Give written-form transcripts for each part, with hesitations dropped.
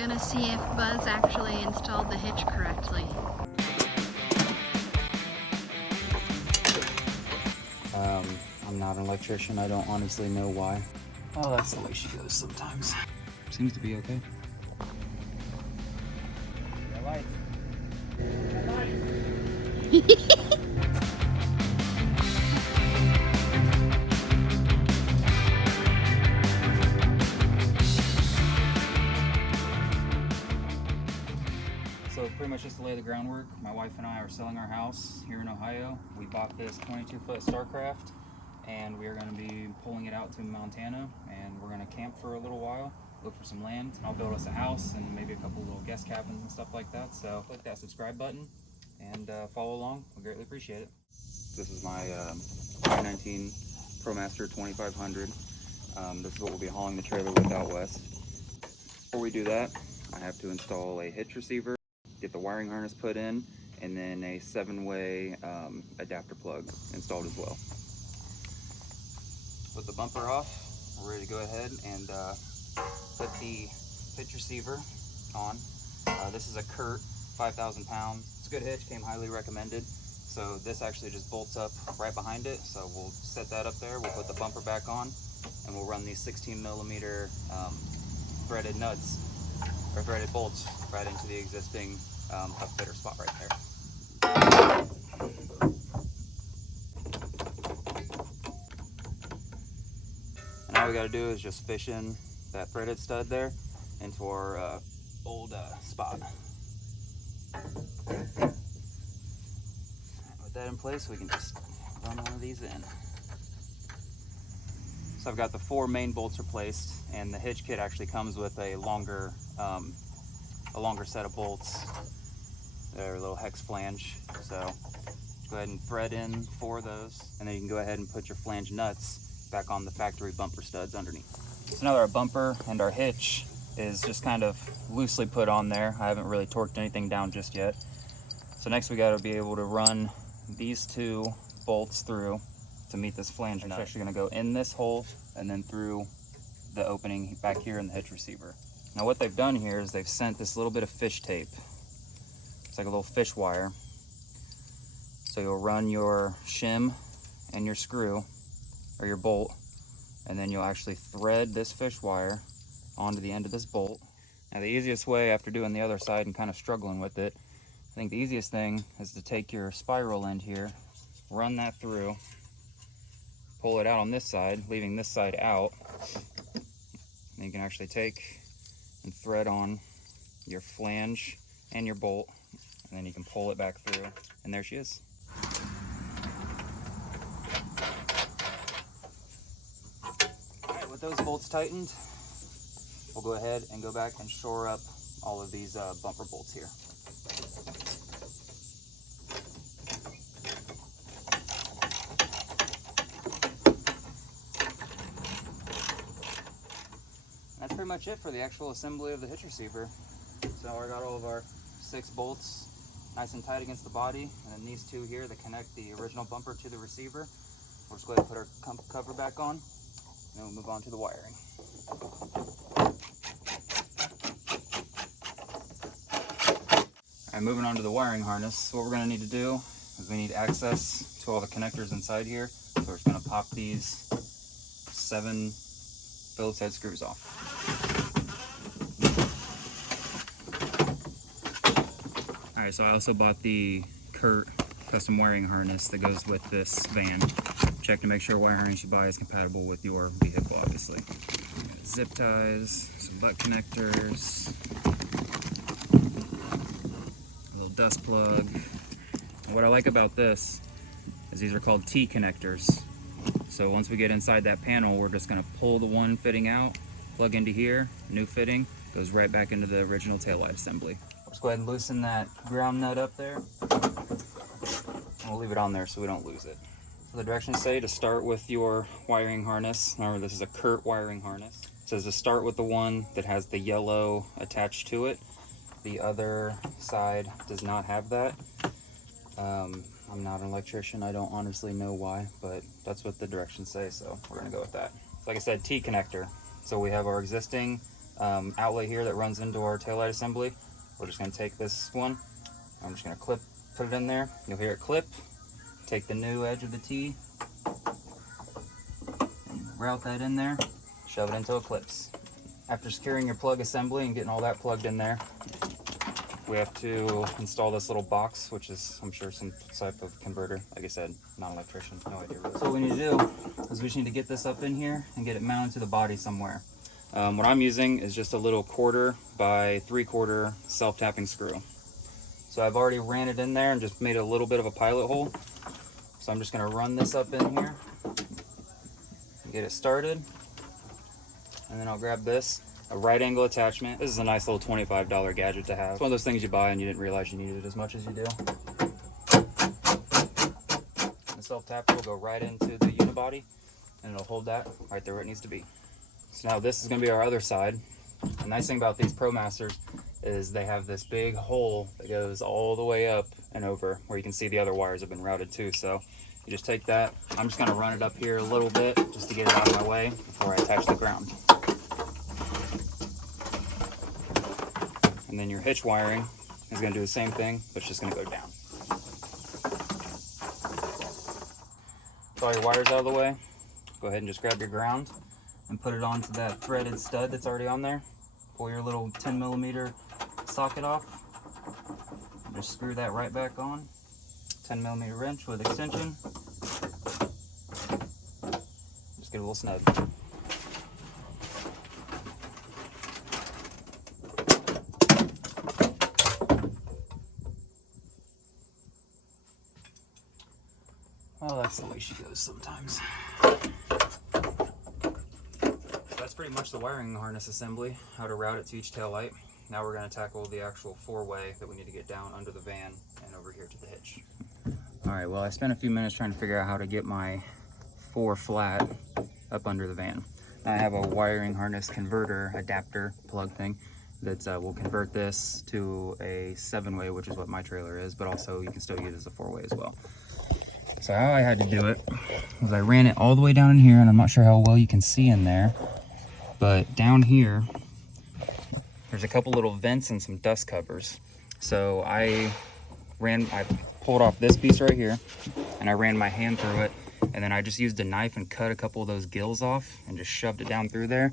gonna see if Buzz actually installed the hitch correctly. I'm not an electrician. I don't honestly know why. Oh, that's the way she goes sometimes. Seems to be okay. Yeah, lights. So pretty much just to lay the groundwork, my wife and I are selling our house here in Ohio. We bought this 22-foot Starcraft, and we are going to be pulling it out to Montana, and we're going to camp for a little while, look for some land. I'll build us a house and maybe a couple little guest cabins and stuff like that. So click that subscribe button and follow along. I greatly appreciate it. This is my 2019 Promaster 2500. This is what we'll be hauling the trailer with out west. Before we do that, I have to install a hitch receiver, get the wiring harness put in, and then a 7-way adapter plug installed as well. Put the bumper off, we're ready to go ahead and put the hitch receiver on. This is a Curt 5,000 pound. It's a good hitch, came highly recommended. So this actually just bolts up right behind it. So we'll set that up there, we'll put the bumper back on, and we'll run these 16mm threaded nuts, or threaded bolts, right into the existing upfitter spot right there. And all we got to do is just fish in that threaded stud there into our old spot. With that in place, we can just run one of these in. So I've got the 4 main bolts replaced, and the hitch kit actually comes with a longer set of bolts. They're a little hex flange. So go ahead and thread in 4 of those, and then you can go ahead and put your flange nuts back on the factory bumper studs underneath. So now that our bumper and our hitch is just kind of loosely put on there, I haven't really torqued anything down just yet. So next we got to be able to run these 2 bolts through to meet this flange nut. It's actually going to go in this hole and then through the opening back here in the hitch receiver. Now what they've done here is they've sent this little bit of fish tape. It's like a little fish wire. So you'll run your shim and your screw, or your bolt, and then you'll actually thread this fish wire onto the end of this bolt. Now the easiest way, after doing the other side and kind of struggling with it, I think the easiest thing is to take your spiral end here, run that through, pull it out on this side, leaving this side out. And you can actually take and thread on your flange and your bolt, and then you can pull it back through, and there she is. Alright, with those bolts tightened, we'll go ahead and go back and shore up all of these bumper bolts here. That's pretty much it for the actual assembly of the hitch receiver. So I got all of our 6 bolts nice and tight against the body, and then these 2 here that connect the original bumper to the receiver. We'll just go ahead and put our cover back on, and then we'll move on to the wiring. Alright, moving on to the wiring harness. What we're going to need to do is we need access to all the connectors inside here. So we're just going to pop these 7 Phillips head screws off. Alright, so I also bought the Curt custom wiring harness that goes with this van. Check to make sure wiring harness you buy is compatible with your vehicle, obviously. Zip ties, some butt connectors, a little dust plug. And what I like about this is these are called T connectors. So once we get inside that panel, we're just going to pull the one fitting out, plug into here, new fitting, goes right back into the original taillight assembly. Let's go ahead and loosen that ground nut up there. We'll leave it on there so we don't lose it. So the directions say to start with your wiring harness. Remember, this is a Curt wiring harness. It says to start with the one that has the yellow attached to it. The other side does not have that. I'm not an electrician. I don't honestly know why, but that's what the directions say, so we're gonna go with that. So like I said, T connector. So we have our existing outlet here that runs into our taillight assembly. We're just going to take this one. I'm just going to put it in there. You'll hear it clip. Take the new edge of the T, and route that in there, shove it into a clips. After securing your plug assembly and getting all that plugged in there, we have to install this little box, which is, I'm sure, some type of converter. Like I said, not an electrician, no idea really. So what we need to do is we just need to get this up in here and get it mounted to the body somewhere. What I'm using is just a little 1/4 by 3/4 self-tapping screw. So I've already ran it in there and just made a little bit of a pilot hole. So I'm just going to run this up in here and get it started. And then I'll grab this, a right angle attachment. This is a nice little $25 gadget to have. It's one of those things you buy and you didn't realize you needed it as much as you do. The self-tapper will go right into the unibody and it'll hold that right there where it needs to be. So now this is going to be our other side. The nice thing about these ProMasters is they have this big hole that goes all the way up and over where you can see the other wires have been routed too. So you just take that. I'm just going to run it up here a little bit just to get it out of my way before I attach the ground. And then your hitch wiring is going to do the same thing, but it's just going to go down. With all your wires out of the way, go ahead and just grab your ground and put it onto that threaded stud that's already on there. Pull your little 10mm socket off. Just screw that right back on. 10mm wrench with extension. Just get a little snug. Oh, that's the way she goes sometimes. That's pretty much the wiring harness assembly, how to route it to each tail light. Now we're going to tackle the actual 4-way that we need to get down under the van and over here to the hitch. Alright, well, I spent a few minutes trying to figure out how to get my 4 flat up under the van. Now I have a wiring harness converter adapter plug thing that will convert this to a 7-way, which is what my trailer is, but also you can still use it as a 4-way as well. So how I had to do it was I ran it all the way down in here, and I'm not sure how well you can see in there, but down here there's a couple little vents and some dust covers. So I pulled off this piece right here and I ran my hand through it, and then I just used a knife and cut a couple of those gills off and just shoved it down through there.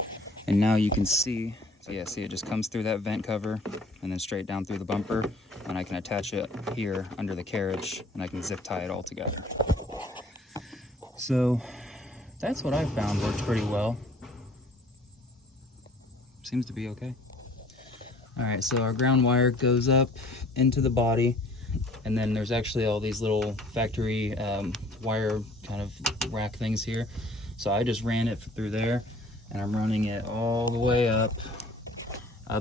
And now you can see, so yeah, see, it just comes through that vent cover and then straight down through the bumper, and I can attach it here under the carriage and I can zip tie it all together. So that's what I found works pretty well. Seems to be okay. All right, so our ground wire goes up into the body, and then there's actually all these little factory wire kind of rack things here. So I just ran it through there, and I'm running it all the way up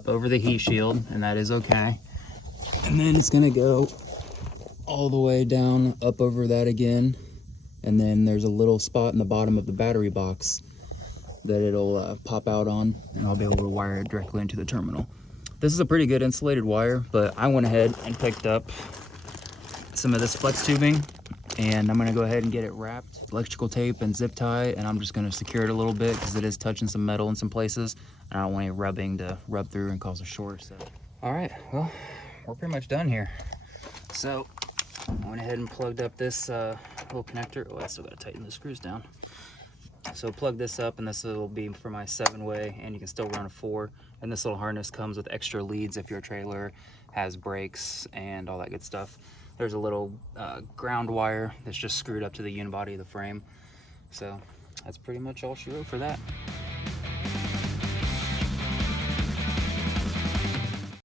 over the heat shield, and that is okay. And then it's gonna go all the way down up over that again, and then there's a little spot in the bottom of the battery box that it'll pop out on, and I'll be able to wire it directly into the terminal. This is a pretty good insulated wire, but I went ahead and picked up some of this flex tubing, and I'm gonna go ahead and get it wrapped, electrical tape and zip tie, and I'm just gonna secure it a little bit because it is touching some metal in some places, and I don't want any rubbing to rub through and cause a short. So, all right, well, we're pretty much done here. So I went ahead and plugged up this little connector. Oh, I still gotta tighten the screws down. So plug this up, and this will be for my 7-way, and you can still run a 4. And this little harness comes with extra leads if your trailer has brakes and all that good stuff. There's a little ground wire that's just screwed up to the unibody of the frame. So that's pretty much all she wrote for that.